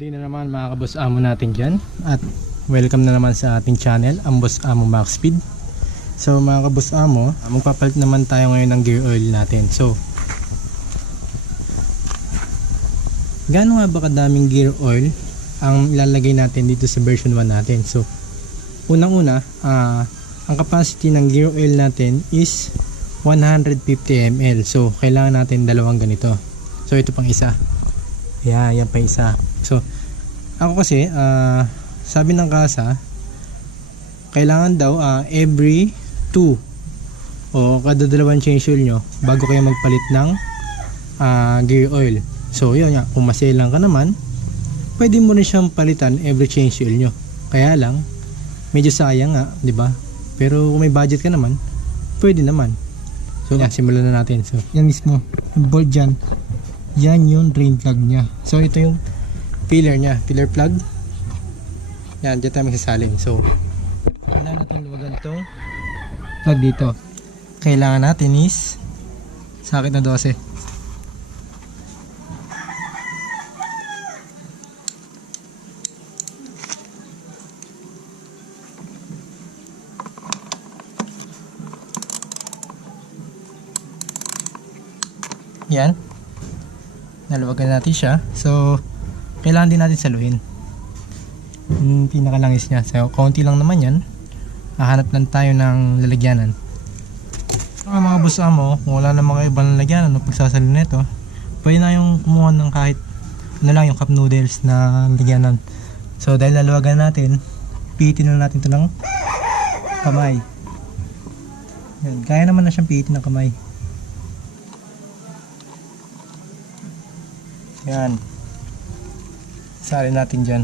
day na naman mga kabos amo natin dyan. At welcome na naman sa ating channel ang Boss Amo Max Speed. So mga kabos amo magpapalit naman tayo ngayon ng gear oil natin. So gaano nga ba kadaming gear oil ang ilalagay natin dito sa version 1 natin? So unang una ah, ang capacity ng gear oil natin is 150 ml so kailangan natin dalawang ganito. So ito pang isa Yeah, yan pa isa. So, ako kasi, ah, sabi ng kasa, kailangan daw ah, every 2 o kada dalawang change oil nyo bago kayo magpalit ng ah, gear oil. So, yun nga, kung maselang ka naman, pwede mo rin siyang palitan every change oil nyo. Kaya lang, medyo sayang nga, di ba? Pero kung may budget ka naman, pwede naman. So, yeah, simulan na natin. So, yan mismo, yung bolt dyan, yan yung drain plug niya. So ito yung pillar niya, pillar plug. Yan, dyan tayo magsasalin. So, kailangan natin luwagan tong plug dito. Kailangan natin is sakit na 12. Yan naluwagan natin siya. So kailangan din natin saluhin. Yung pinakalangis niya. So konti lang naman yan. Hahanap lang tayo ng lalagyanan. So, mga boss amo kung wala namang kayo ibang lalagyanan no, pagsasalin nito. Pwede na yung kumuha ng kahit ano lang yung cup noodles na lalagyanan. So dahil naluwagan natin pihitin na natin ito ng kamay. Yan, kaya naman na siyang pihitin ng kamay Yan. Sali natin dyan.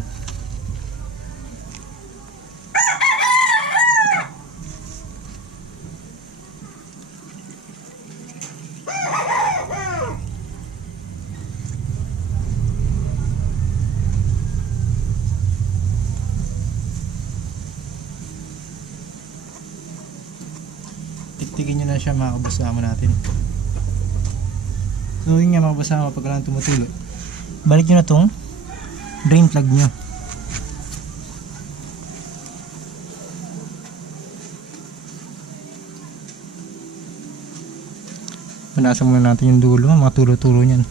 Tiktikin nyo na siya mga kabasama natin. So yun nga mga kabasama pag lang tumutulo balik nyo na tong drain plug nyo Punasan muna natin yung dulo, mga tulo-tulo nyan.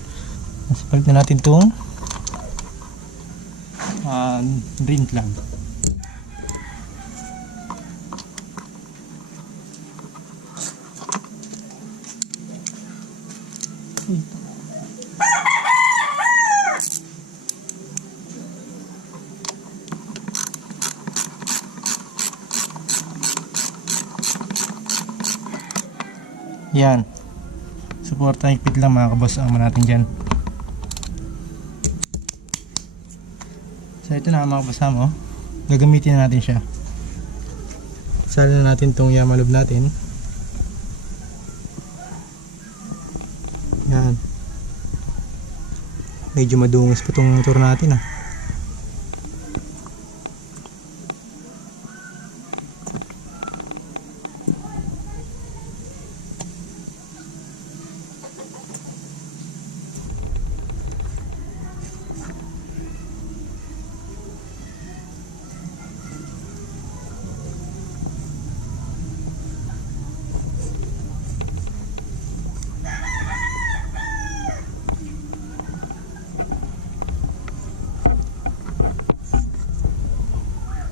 Tapos palit na natin tong uh, drain plug. Yan. Suporta higpit lang mga kaboss ang natin dyan. So ito na mga kaboss mo. Gagamitin na natin siya. Sali na natin tong yamalob natin. Yan. Medyo madungis pa tong motor natin ah.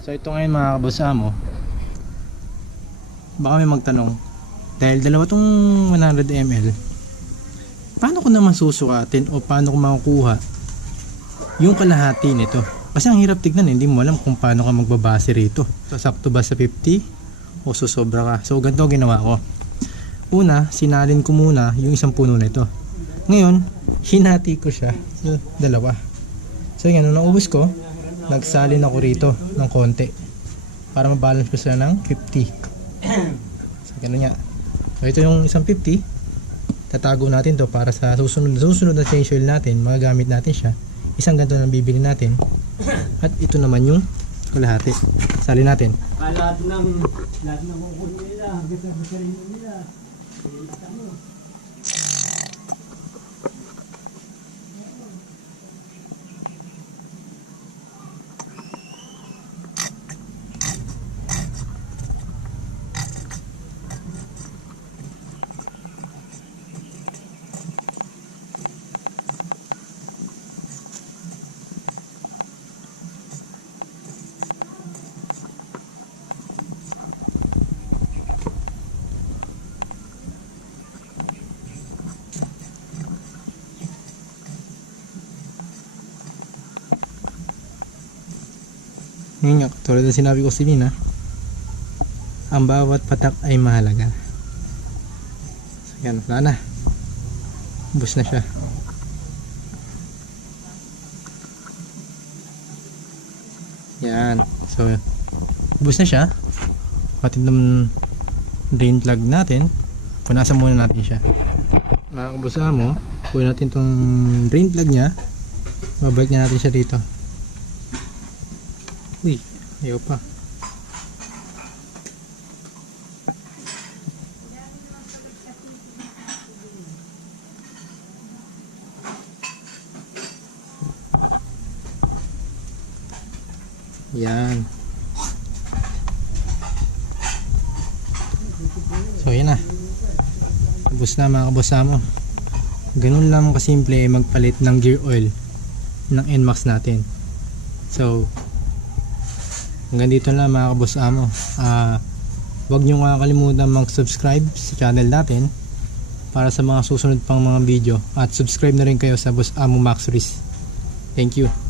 So ito ngayon mga kabasa mo Baka may magtanong. Dahil dalawa tong 100ml Paano ko naman susukatin o paano ko makukuha Yung kalahati nito? Kasi ang hirap tignan Hindi mo alam kung paano ka magbabase rito. Sasakto ba sa 50 O susobra ka? So ganito ginawa ko. Una, sinalin ko muna yung isang puno nito Ngayon, hinati ko siya sa dalawa. So yan, nung naubos ko nagsalin ako rito ng konti para mabalance ko sila ng 50 so ganun nga. So ito yung isang 50 tatago natin to para sa susunod, susunod na change oil natin magagamit natin siya. Isang ganito na bibili natin. At ito naman yung kalahati. Salin natin. Lahat ng lahat ng kukunin nila, gusto-gusto rin nila. Ngayon nga, tulad ng sinabi ko si Nina, ang bawat patak ay mahalaga. So yan, wala na. Ubus na siya. Yan. So, ubus na siya. Pati ng drain plug natin, punasan muna natin siya. Mga kabusa mo, kunin natin tong drain plug niya. Babalik na natin siya dito. Uy, ayaw pa. Yan. So, yan na. Ubus na mga kabusa mo. Ganun lang kasimple magpalit ng gear oil ng NMAX natin. So, hanggang dito lang mga kabus amo. Ah, huwag nyo nga kalimutan mag-subscribe sa channel natin para sa mga susunod pang mga video at subscribe na rin kayo sa Boss Amo Max Riz. Thank you.